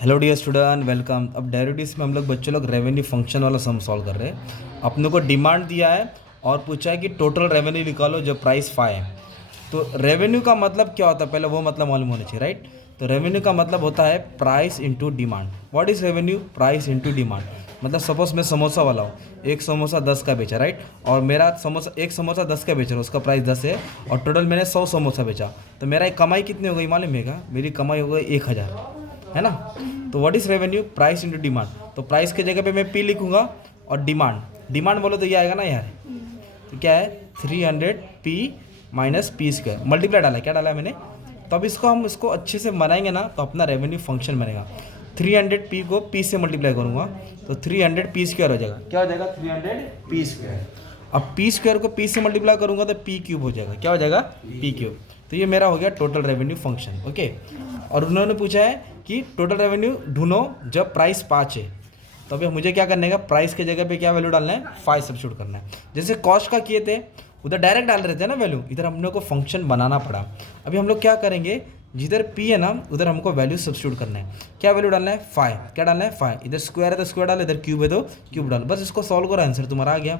Hello dear student, welcome. अब derivatives में हम लोग बच्चे लोग रेवेन्यू फंक्शन वाला सम सॉल्व कर रहे हैं। अपने को डिमांड दिया है और पूछा है कि टोटल रेवेन्यू निकालो जब प्राइस 5 है। तो रेवेन्यू का मतलब क्या होता है, पहले वो मतलब मालूम होना चाहिए, राइट। तो रेवेन्यू का मतलब होता है price into demand. What is revenue? Price into demand. मतलब सपोज मैं समोसा वाला हूँ, एक समोसा 10 का बेचा, राइट। और मेरा समोसा एक समोसा 10 का बेच रहा हूँ, उसका प्राइस 10 है और टोटल मैंने 100 समोसा बेचा। तो मेरा एक कमाई कितनी हो गई मालूम है क्या? मेरी कमाई हो गई 1000, है ना। तो what is revenue? Price into demand. तो प्राइस के जगह पे मैं पी लिखूंगा और डिमांड बोलो तो ये आएगा ना यार। तो क्या है? 300 P minus P square, multiply डाला, क्या डाला है मैंने। तो अब इसको अच्छे से बनाएंगे ना तो अपना रेवेन्यू फंक्शन बनेगा। 300 पी को पी से मल्टीप्लाई करूंगा तो 300 पी स्क्वायर हो जाएगा। क्या हो जाएगा? 300 पी स्क्वायर। अब पी स्क्वायर को पी से मल्टीप्लाई करूंगा तो पी क्यूब हो जाएगा। क्या हो जाएगा? P cube. तो ये मेरा हो गया टोटल रेवेन्यू फंक्शन। ओके। और उन्होंने पूछा है कि टोटल रेवेन्यू ढूंढो जब प्राइस 5 है। तो अभी मुझे क्या करने का? प्राइस के जगह पे क्या वैल्यू डालना है? 5 सब्स्टिट्यूट करना है। जैसे कॉस्ट का किए थे उधर डायरेक्ट डाल रहे थे ना वैल्यू, इधर हम लोग को फंक्शन बनाना पड़ा। अभी हम लोग क्या करेंगे, जिधर पी है ना उधर हमको वैल्यू सब्स्टिट्यूट करना है। क्या वैल्यू डालना है? 5। क्या डालना है? 5। इधर स्क्वायर है तो स्क्वायर डाल, इधर क्यूब है तो क्यूब डाल। बस इसको सॉल्व करो, आंसर तुम्हारा आ गया।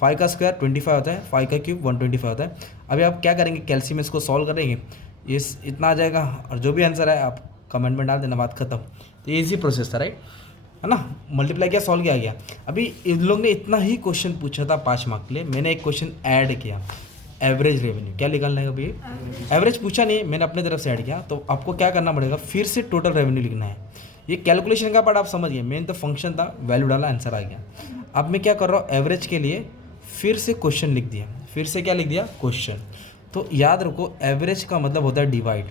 5 का स्क्वायर 25 होता है, 5 का क्यूब 125 होता है। अभी आप क्या करेंगे? कैल्सी में इसको सॉल्व करेंगे, ये इतना आ जाएगा और जो भी आंसर है आप कमेंट में डाल देना, बात खत्म। तो ये इजी प्रोसेस था, राइट, है ना। मल्टीप्लाई किया, सॉल्व किया गया। अभी इन लोग ने इतना ही क्वेश्चन पूछा था 5 मार्क के लिए, मैंने एक क्वेश्चन ऐड किया, एवरेज रेवेन्यू। क्या निकालना है अभी? एवरेज पूछा नहीं, मैंने अपने तरफ से ऐड किया। तो आपको क्या करना पड़ेगा? फिर से टोटल रेवेन्यू लिखना है। ये कैलकुलेशन का पार्ट आप समझ गए, मेन तो फंक्शन था, वैल्यू डाला, आंसर आ गया। अब मैं क्या कर रहा हूँ, एवरेज के लिए फिर से क्वेश्चन लिख दिया। फिर से क्या लिख दिया? क्वेश्चन। तो याद रखो, एवरेज का मतलब होता है डिवाइड।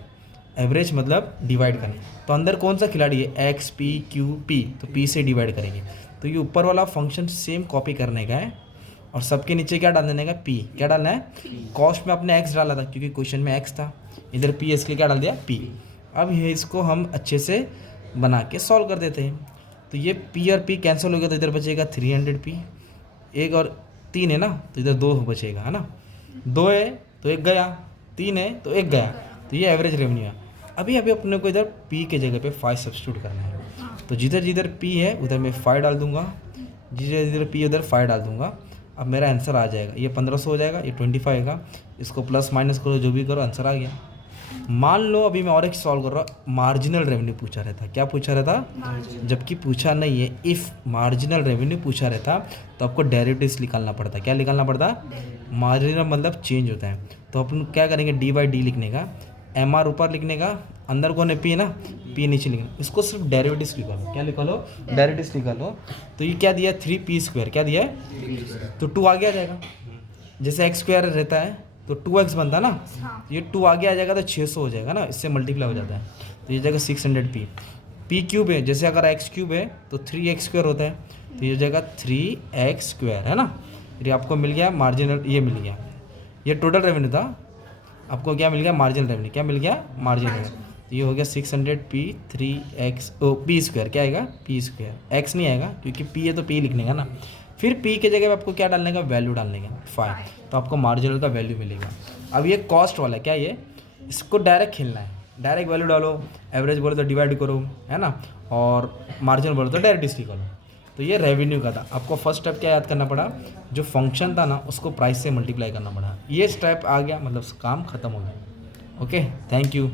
एवरेज मतलब डिवाइड करना। तो अंदर कौन सा खिलाड़ी है? एक्स पी क्यू पी, तो पी से डिवाइड करेंगे। तो ये ऊपर वाला फंक्शन सेम कॉपी करने का है और सबके नीचे क्या डाल देने का? पी। क्या डालना है? कॉस्ट में आपने एक्स डाला था क्योंकि क्वेश्चन में एक्स था, इधर पी, इसके लिए क्या डाल दिया? पी। अब ये इसको हम अच्छे से बना के सॉल्व कर देते हैं। तो ये पी और पी कैंसिल हो गया तो इधर बचेगा 300 पी। एक और 3 है ना, तो इधर 2 बचेगा, है ना। 2 है तो एक गया, 3 है तो एक गया। तो ये एवरेज रेवेन्यू है। अभी अपने को इधर पी के जगह पे 5 सब्स्टिट्यूट करना है। तो जिधर जिधर पी है उधर मैं 5 डाल दूंगा, जिधर जिधर पी उधर 5 डाल दूंगा। अब मेरा आंसर आ जाएगा, ये 1500 हो जाएगा, ये 25 का। इसको प्लस माइनस करो, जो भी करो, आंसर आ गया। मान लो अभी मैं और एक सॉल्व कर रहा हूँ, मार्जिनल रेवेन्यू पूछा रहता। क्या पूछा रहता? जबकि पूछा नहीं है, इफ़ मार्जिनल रेवेन्यू पूछा रहता तो आपको डेरिवेटिव्स निकालना पड़ता। क्या निकालना पड़ता? मार्जिनल मतलब चेंज होता है। तो अपन क्या करेंगे? डी बाई डी लिखने का, एम आर ऊपर लिखने का, अंदर कौन है? पी ना, पी नीचे लिखना। इसको सिर्फ डेरिवेटिव्स निकालो। क्या निकालो? डेरिवेटिव्स निकालो। तो ये क्या दिया? 3p square. क्या दिया है? तो 2 आगे आ जाएगा। जैसे एक्स स्क्वायर रहता है तो 2x बनता है ना, ये 2 आगे आ जाएगा तो 600 हो जाएगा ना, इससे मल्टीप्लाई हो जाता है। तो ये जाएगा 600p। पी क्यूब है, जैसे अगर एक्स क्यूब है तो 3x स्क्वायर होता है, तो ये जाएगा 3x स्क्वायर, है ना। ये आपको मिल गया मार्जिनल, ये मिल गया। ये टोटल रेवेन्यू था, आपको क्या मिल गया? Marginal revenue. क्या मिल गया? Marginal revenue. तो ये हो गया 600p 3x पी स्क्वायर। क्या आएगा? P square. एक्स नहीं आएगा क्योंकि पी है तो पी लिखने का ना। फिर पी के जगह पे आपको क्या डालने का? वैल्यू डालने का 5। तो आपको मार्जिनल का वैल्यू मिलेगा। अब ये कॉस्ट वाला है, क्या ये? इसको डायरेक्ट खेलना है, डायरेक्ट वैल्यू डालो। एवरेज बोलो तो डिवाइड करो, है ना। और मार्जिनल बोलो तो डायरेक्ट करो। तो ये रेवेन्यू का था। आपको फर्स्ट स्टेप क्या याद करना पड़ा? जो फंक्शन था ना उसको प्राइस से मल्टीप्लाई करना पड़ा। ये स्टेप आ गया मतलब काम खत्म हो गया। Okay, thank you.